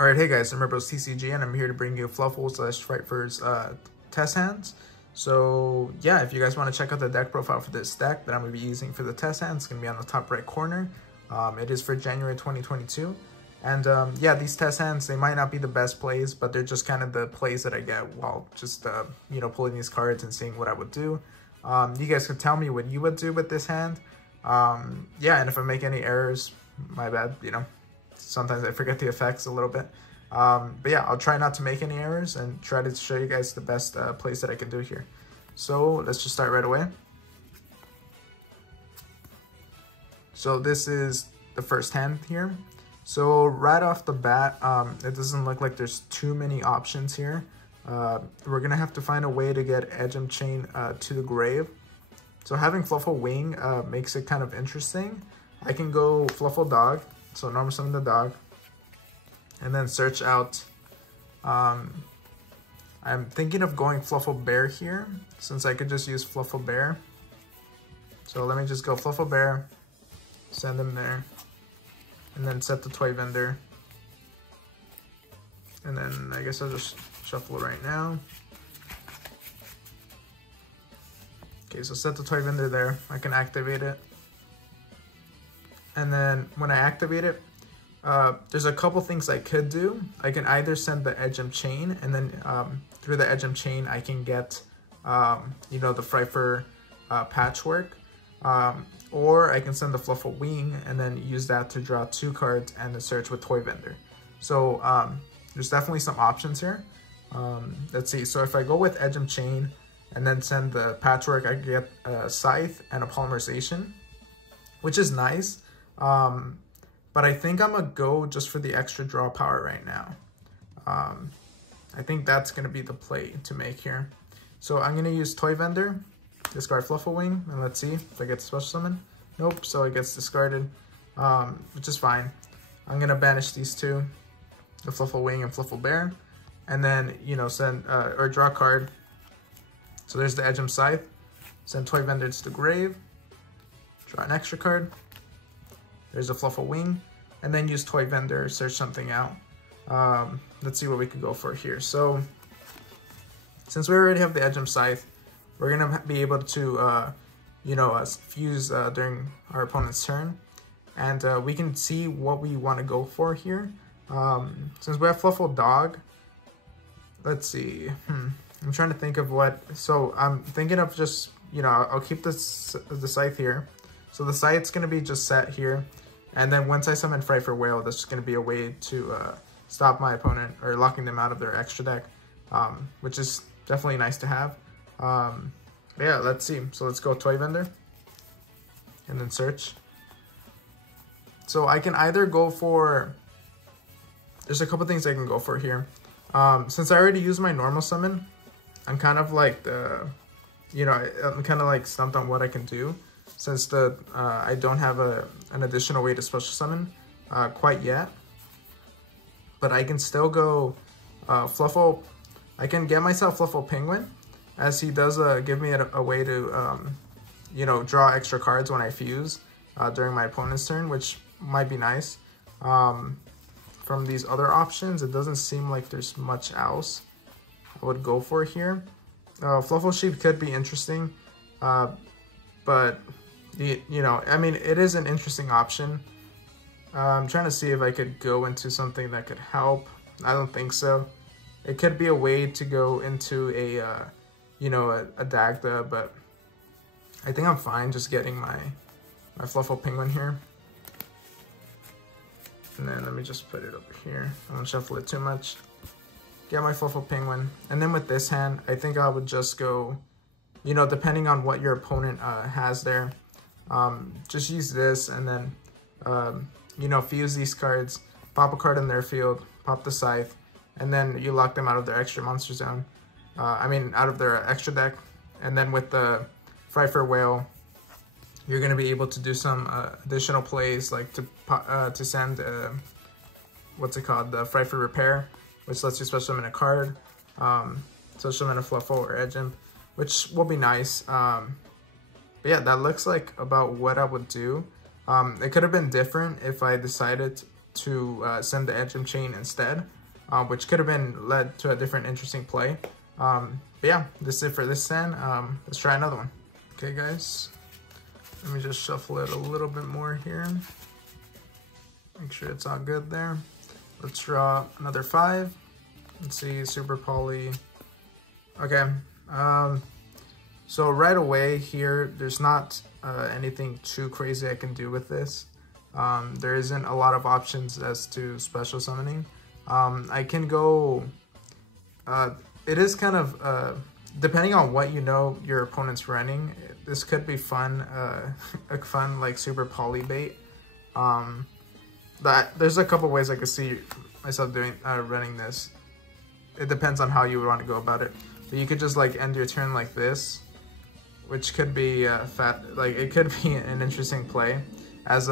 Alright, hey guys, I'm Rebels TCG and I'm here to bring you Fluffal / Frightfur's test hands. So yeah, if you guys want to check out the deck profile for this deck that I'm going to be using for the test hands, it's going to be on the top right corner. It is for January 2022. And yeah, these test hands, they might not be the best plays, but they're just kind of the plays that I get while just, you know, pulling these cards and seeing what I would do. You guys could tell me what you would do with this hand. Yeah, and if I make any errors, my bad, you know. Sometimes I forget the effects a little bit. But yeah, I'll try not to make any errors and try to show you guys the best plays that I can do here. So let's just start right away. So this is the first hand here. So right off the bat, it doesn't look like there's too many options here. We're gonna have to find a way to get Edgem Chain to the grave. So having Fluffal Wing makes it kind of interesting. I can go Fluffal Dog. So normal summon the dog, and then search out, I'm thinking of going Fluffal Bear here, since I could just use Fluffal Bear. So let me just go Fluffal Bear, send him there, and then set the toy vendor. And then I guess I'll just shuffle it right now. Okay, so set the toy vendor there, I can activate it. And then when I activate it, there's a couple things I could do. I can either send the Edgem Chain, and then through the Edgem Chain, I can get, you know, the Frightfur Patchwork. Or I can send the Fluffal Wing, and then use that to draw 2 cards and to search with Toy Vendor. So there's definitely some options here. Let's see. So if I go with Edgem Chain, and then send the Patchwork, I can get a Scythe and a Polymerization, which is nice. But I think I'm gonna go just for the extra draw power right now. I think that's gonna be the play to make here. So I'm gonna use Toy Vendor, discard Fluffal Wing, and let's see if I get special summon. Nope, so it gets discarded, which is fine. I'm gonna banish these two, the Fluffal Wing and Fluffal Bear, and then, you know, send, or draw a card. So there's the Edgem Scythe, send Toy Vendor to the grave, draw an extra card. There's a Fluffal Wing, and then use Toy Vendor, search something out. Let's see what we could go for here. So, since we already have the Edgem Scythe, we're gonna be able to, you know, fuse during our opponent's turn, and we can see what we want to go for here. Since we have Fluffal Dog, let's see. I'm trying to think of what. So I'm thinking of just, you know, I'll keep the Scythe here. So the Scythe's gonna be just set here. And then once I summon Frightfur Whale, this is going to be a way to stop my opponent or locking them out of their extra deck, which is definitely nice to have. But yeah, let's see. So let's go Toy Vendor and then search. So I can either go for, there's a couple things I can go for here. Since I already used my normal summon, I'm kind of like you know, I'm kind of like stumped on what I can do. Since I don't have an additional way to special summon quite yet. But I can still go Fluffal. I can get myself Fluffal Penguin, as he does give me a way to, you know, draw extra cards when I fuse during my opponent's turn, which might be nice. From these other options, it doesn't seem like there's much else I would go for here. Fluffal Sheep could be interesting, but you know, I mean, it is an interesting option. I'm trying to see if I could go into something that could help. I don't think so. It could be a way to go into a, you know, a Dagda, but I think I'm fine just getting my Fluffal Penguin here. And then let me just put it over here. I won't shuffle it too much. Get my Fluffal Penguin. And then with this hand, I think I would just go, you know, depending on what your opponent has there. Just use this and then, you know, fuse these cards, pop a card in their field, pop the Scythe, and then you lock them out of their extra monster zone. I mean, out of their extra deck. And then with the Frightfur Whale, you're going to be able to do some additional plays, like to send, what's it called, the Frightfur Repair, which lets you special summon a card, special summon a Fluffal or Edgem, which will be nice. But yeah, that looks like about what I would do. It could have been different if I decided to send the Edgem Chain instead, which could have been led to a different interesting play. But yeah, this is it for this send. Let's try another one. Okay guys, let me just shuffle it a little bit more here. Make sure it's all good there. Let's draw another 5. Let's see, Super Poly. Okay, so right away here, there's not anything too crazy I can do with this. There isn't a lot of options as to special summoning. I can go, it is kind of, depending on what you know your opponent's running, this could be fun, a fun like Super Poly bait. There's a couple ways I could see myself doing running this. It depends on how you would want to go about it. But you could just like end your turn like this, which could be it could be an interesting play. As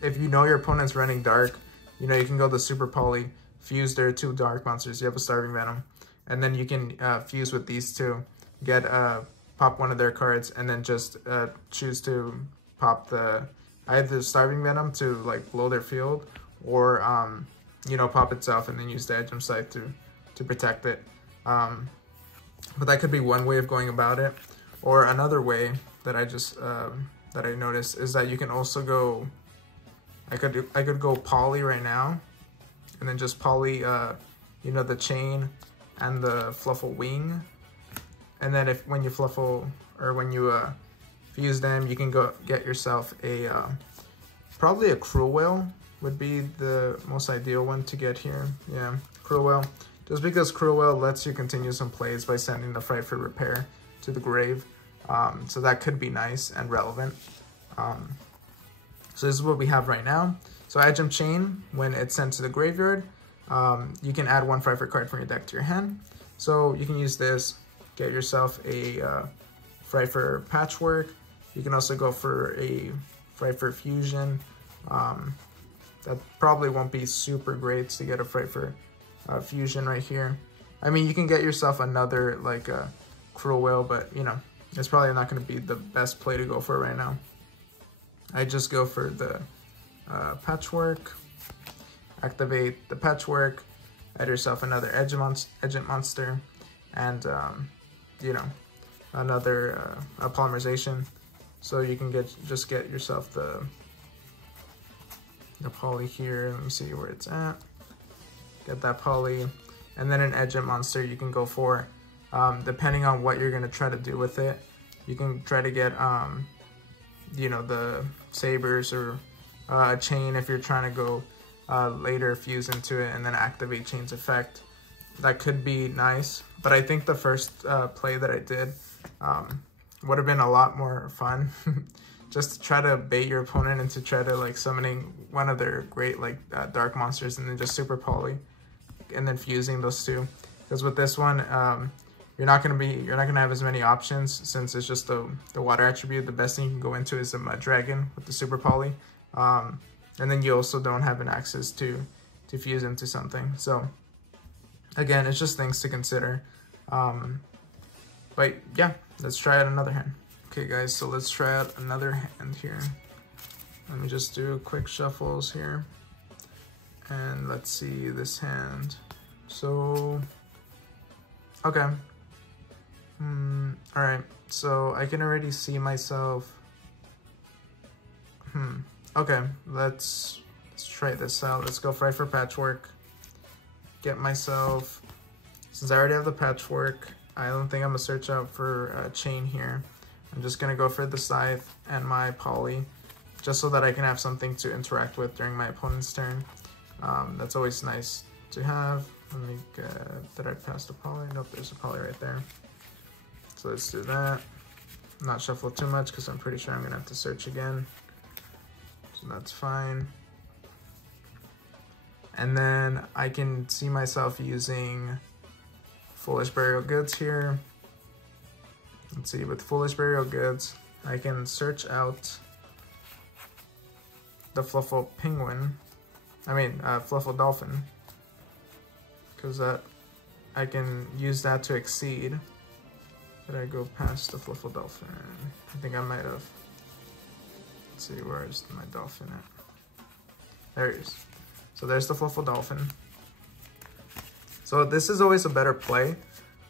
if you know your opponent's running dark, you know you can go the Super Poly, fuse their 2 dark monsters. You have a Starving Venom, and then you can fuse with these 2, get pop one of their cards, and then just choose to pop either Starving Venom to like blow their field, or you know, pop itself and then use the Edgem Scythe to protect it. But that could be one way of going about it. Or another way that I just that I noticed is that you can also go. I could go Poly right now, and then just Poly, you know, the chain and the Fluffal wing, and then when you Fluffal or when you fuse them, you can go get yourself a probably a Cruel Whale would be the most ideal one to get here. Yeah, Cruel Whale. Just because Cruel Whale lets you continue some plays by sending the Frightfur Repair to the grave. So that could be nice and relevant. So this is what we have right now. So Edgem Chain, when it's sent to the graveyard, you can add 1 Frightfur card from your deck to your hand. So you can use this, get yourself a Frightfur Patchwork. You can also go for a Frightfur Fusion. That probably won't be super great to get a Frightfur Fusion right here. I mean, you can get yourself another like Cruel Whale, but you know, it's probably not going to be the best play to go for right now. I just go for the Patchwork, activate the Patchwork, add yourself another Edgem Monster, and you know, another Polymerization. So you can just get yourself the Poly here. Let me see where it's at. Get that Poly, and then an Edgem Monster you can go for. Depending on what you're gonna try to do with it, you can try to get you know, the Sabers or a Chain if you're trying to go later fuse into it and then activate Chain's effect. That could be nice, but I think the first play that I did would have been a lot more fun. Just to try to bait your opponent into try to like summoning one of their great like dark monsters and then just Super Poly and then fusing those 2. Because with this one, you're not gonna have as many options since it's just the water attribute. The best thing you can go into is the Mud Dragon with the Super Poly, and then you also don't have an access to fuse into something. So again, it's just things to consider. But yeah, let's try out another hand. Okay guys, so let's try out another hand here. Let me just do quick shuffles here. And let's see this hand. So, okay. Alright, so I can already see myself. Okay, let's try this out. Let's go Frightfur Patchwork. Get myself, since I already have the Patchwork, I don't think I'm gonna search out for a Chain here. I'm just gonna go for the Scythe and my Poly, just so that I can have something to interact with during my opponent's turn. That's always nice to have. Let me get, did I pass the Poly? Nope, there's a Poly right there. So let's do that. Not shuffle too much because I'm pretty sure I'm gonna have to search again. So that's fine. And then I can see myself using Foolish Burial Goods here. Let's see, with Foolish Burial Goods, I can search out the Fluffal Penguin. Fluffal Dolphin. Because I can use that to exceed. Did I go past the Fluffal Dolphin? I think I might have. Let's see, where's my Dolphin at? There he is. So there's the Fluffal Dolphin. So this is always a better play.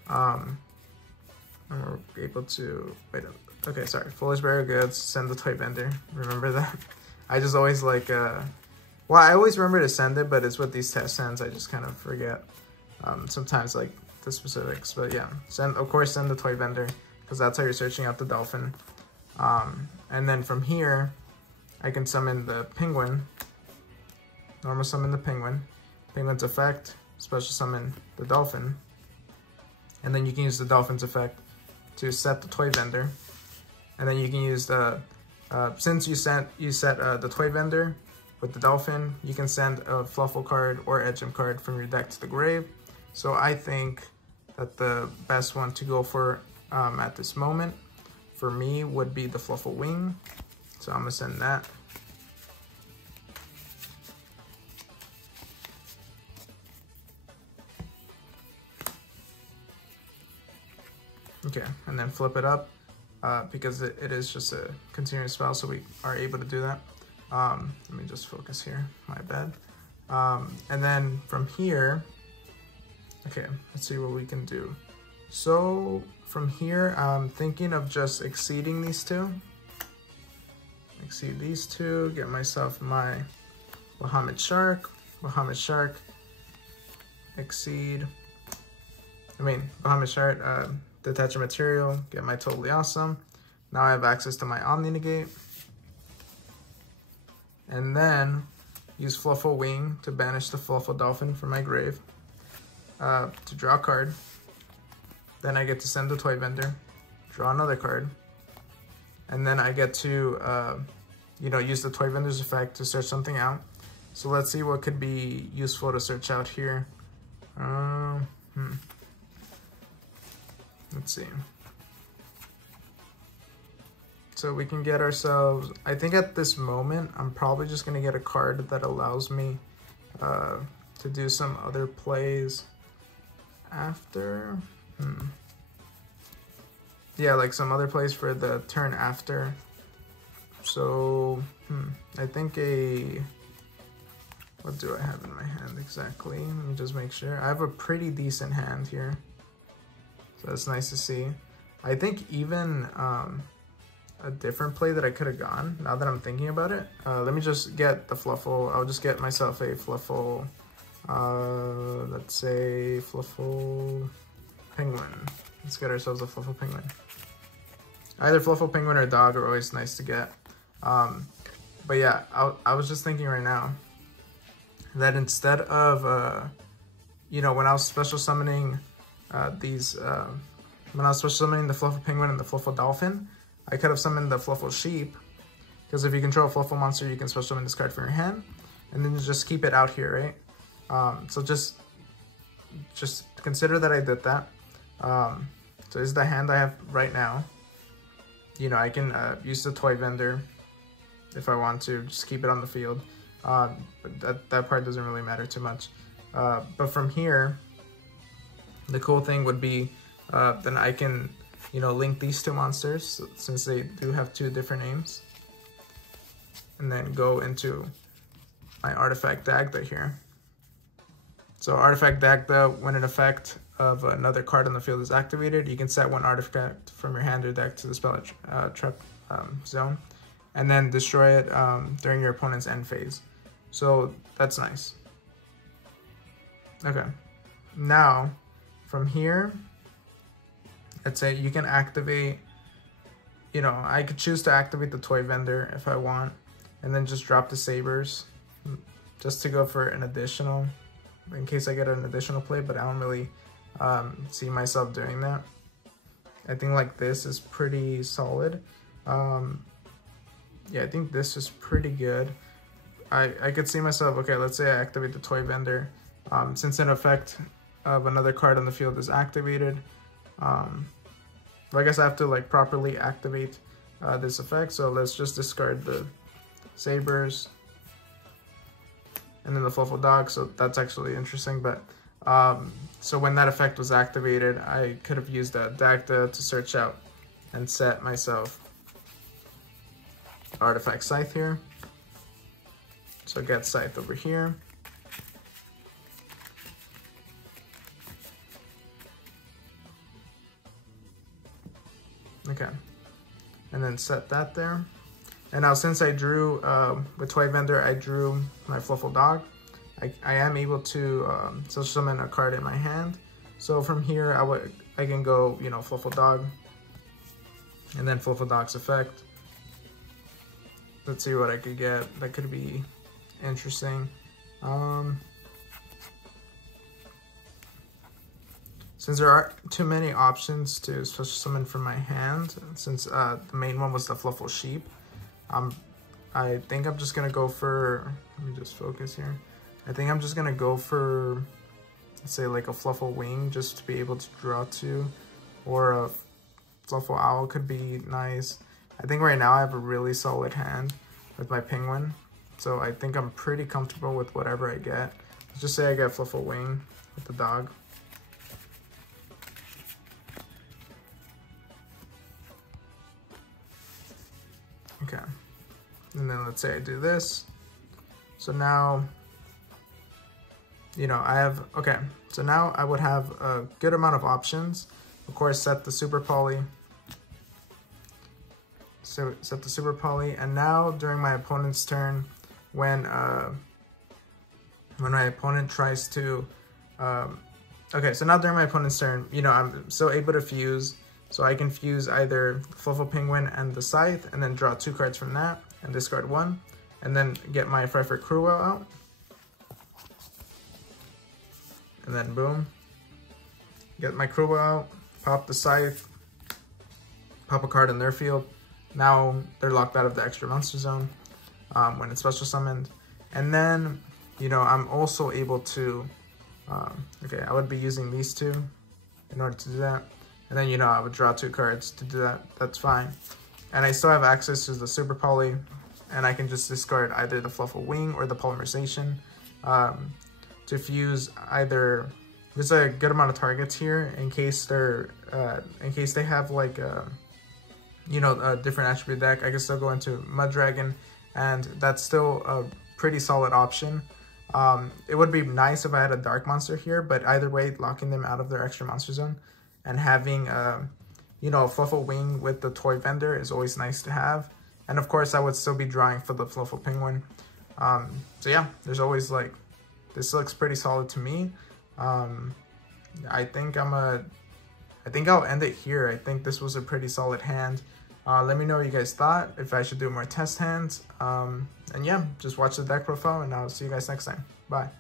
And we're able to, wait, okay, sorry. Foolish Berry Goods, send the Toy Vendor. Remember that? I just always like, well, I always remember to send it, but it's with these test sends, I just kind of forget. Sometimes like the specifics, but yeah. Of course, send the Toy Vendor, because that's how you're searching out the dolphin. And then from here, I can summon the penguin. Normal summon the penguin. Penguin's effect, special summon the dolphin. And then you can use the dolphin's effect to set the Toy Vendor. And then you can use the, since you set the Toy Vendor with the dolphin, you can send a Fluffal card or Edgem card from your deck to the grave. So I think that the best one to go for at this moment for me would be the Fluffal Wing. So I'm gonna send that. Okay, and then flip it up because it is just a continuous spell, so we are able to do that. Let me just focus here, my bad. And then from here, okay, let's see what we can do. So from here, I'm thinking of just exceeding these two. Exceed these two, get myself my Bahamut Shark, exceed, Bahamut Shark, detach a material, get my Totally Awesome. Now I have access to my Omni Negate. And then use Fluffal Wing to banish the Fluffal Dolphin from my grave, to draw a card. Then I get to send the Toy Vendor, draw another card. And then I get to, use the Toy Vendor's effect to search something out. So let's see what could be useful to search out here. Let's see. So we can get ourselves, I think at this moment, I'm probably just gonna get a card that allows me to do some other plays after. Yeah, like some other plays for the turn after. So, I think what do I have in my hand exactly? Let me just make sure. I have a pretty decent hand here. So that's nice to see. I think even a different play that I could have gone, now that I'm thinking about it. Let me just get the Fluffal. I'll just get myself a Fluffal, let's say Fluffal Penguin. Let's get ourselves a Fluffal Penguin. Either Fluffal Penguin or Dog are always nice to get. But yeah, I was just thinking right now that instead of, when I was special summoning when I was special summoning the Fluffal Penguin and the Fluffal Dolphin, I could have summoned the Fluffal Sheep, because if you control a Fluffal monster, you can special summon this card from your hand, and then you just keep it out here, right? So just consider that I did that. So this is the hand I have right now. I can use the Toy Vendor if I want to, just keep it on the field. But that part doesn't really matter too much. But from here, the cool thing would be then I can, link these two monsters since they do have two different names. And then go into my Artifact Dagda here. So Artifact Dagda, when an effect of another card on the field is activated, you can set one artifact from your hand or deck to the spell trap zone, and then destroy it during your opponent's end phase. So that's nice. Okay, now from here, let's say you can activate, I could choose to activate the Toy Vendor if I want, and then just drop the Sabers just to go for an additional, in case I get an additional play, but I don't really see myself doing that. I think like this is pretty solid. Yeah, I think this is pretty good. I could see myself, okay, let's say I activate the Toy Vendor. Since an effect of another card on the field is activated, I guess I have to like properly activate this effect. So let's just discard the Sabers and then the Fluffal Dog. So that's actually interesting. But so when that effect was activated, I could have used that Dagda to search out and set myself Artifact Scythe here. So get Scythe over here. Okay. And then set that there. And now since I drew, with Toy Vendor, I drew my Fluffal dog. I am able to summon a card in my hand. So from here, I can go, you know, Fluffal dog. And then Fluffal dog's effect. Let's see what I could get. That could be interesting. Since there aren't too many options to special summon from my hand, since the main one was the Fluffal sheep, I think I'm just gonna go for, let me just focus here. I think I'm just gonna go for, let's say like a Fluffal wing, just to be able to draw two, or a Fluffal owl could be nice. I think right now I have a really solid hand with my penguin, so I think I'm pretty comfortable with whatever I get. Let's just say I get Fluffal wing with the dog. Okay, and then let's say I do this. So now, you know, I have, okay, so now I would have a good amount of options. Of course, set the Super Poly. So set the Super Poly, and now during my opponent's turn, when my opponent tries to, okay, so now during my opponent's turn, you know, I'm still able to fuse. So I can fuse either Fluffal Penguin and the Scythe, and then draw two cards from that, and discard one, and then get my Frightfur Crewell out. And then boom, get my Crewell out, pop the Scythe, pop a card in their field. Now they're locked out of the extra monster zone when it's special summoned. And then, you know, I'm also able to, okay, I would be using these two in order to do that. And then, you know, I would draw two cards to do that. That's fine. And I still have access to the Super Poly, and I can just discard either the Fluffal Wing or the Polymerization to fuse either. There's a good amount of targets here in case they're in case they have like a, you know, a different attribute deck. I can still go into Mud Dragon, and that's still a pretty solid option. It would be nice if I had a Dark Monster here, but either way, locking them out of their extra monster zone and having, you know, a Fluffal Wing with the Toy Vendor is always nice to have. And of course, I would still be drawing for the Fluffal Penguin. So yeah, there's always like, this looks pretty solid to me. I think I'll end it here. I think this was a pretty solid hand. Let me know what you guys thought, if I should do more test hands. And yeah, just watch the deck profile, and I'll see you guys next time. Bye.